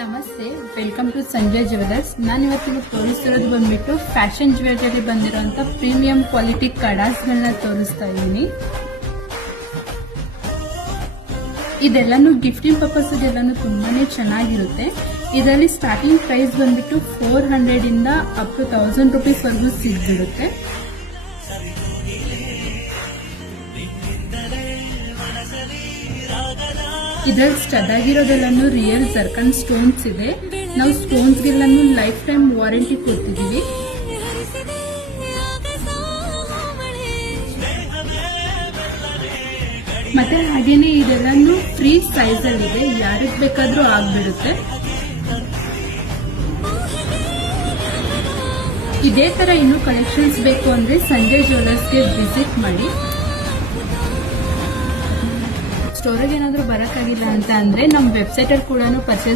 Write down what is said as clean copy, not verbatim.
ನಮಸ್ತೆ, welcome to Sanjay jewellers. ನಾನು ಇವತ್ತಿಗೆ ತೋರಿಸ್ತಿರೋದು ಬಂದ್ಬಿಟ್ಟು ಫ್ಯಾಷನ್ ಜ್ಯುವೆಲರಿ ಬಂದಿರುವಂತ ಪ್ರೀಮಿಯಂ ಕ್ವಾಲಿಟಿ ಕಡಾಸ್ಗಳನ್ನ ತೋರಿಸ್ತಾ ಇದ್ದೀನಿ. ಇದೆಲ್ಲಾನು ಗಿಫ್ಟಿಂಗ್ ಪರ್ಪಸ್ ಎಲ್ಲಾನು ತುಂಬಾನೇ ಚೆನ್ನಾಗಿರುತ್ತೆ. ಇದರಲ್ಲಿ ಸ್ಟಾರ್ಟಿಂಗ್ ಪ್ರೈಸ್ ಬಂದ್ಬಿಟ್ಟು 400 ಇಂದ ಅಪ್ ಟು 1000 ರೂಪೀಸ್ ವರೆಗೂ ಸಿಗ್ಬಿಡುತ್ತೆ. ಇದರಲ್ಲಿ ಸ್ಟಡ್ ಆಗಿರೋದೆಲ್ಲಾನು ರಿಯಲ್ ಜರ್ಕನ್ ಸ್ಟೋನ್ಸ್ ಇದೆ. ನಾವು ಸ್ಟೋನ್ಸ್ಗೆಲ್ಲಾನು ಲೈಫ್ ಟೈಮ್ ವಾರಂಟಿ ಕೊಡ್ತಿದೀವಿ. ಮತ್ತೆ ಹಾಗೇನೆ ಇದೆಲ್ಲಾನು ಫ್ರೀ ಸೈಜ್ ಅಲ್ಲಿ ಇದೆ, ಯಾರಿಗೆ ಬೇಕಾದ್ರೂ ಆಗ್ಬಿಡುತ್ತೆ. ಇದೇ ತರ ಇನ್ನೂ ಕಲೆಕ್ಷನ್ಸ್ ಬೇಕು ಅಂದ್ರೆ ಸಂಜಯ್ ಜ್ಯುವೆಲರ್ಸ್ಗೆ ವಿಸಿಟ್ ಮಾಡಿ. ಸ್ಟೋರಿಗೆ ಏನಾದರೂ ಬರೋಕ್ಕಾಗಿಲ್ಲ ಅಂತ ಅಂದ್ರೆ ನಮ್ಮ ವೆಬ್ಸೈಟ್ ಅಲ್ಲಿ ಕೂಡ ಪರ್ಚೇಸ್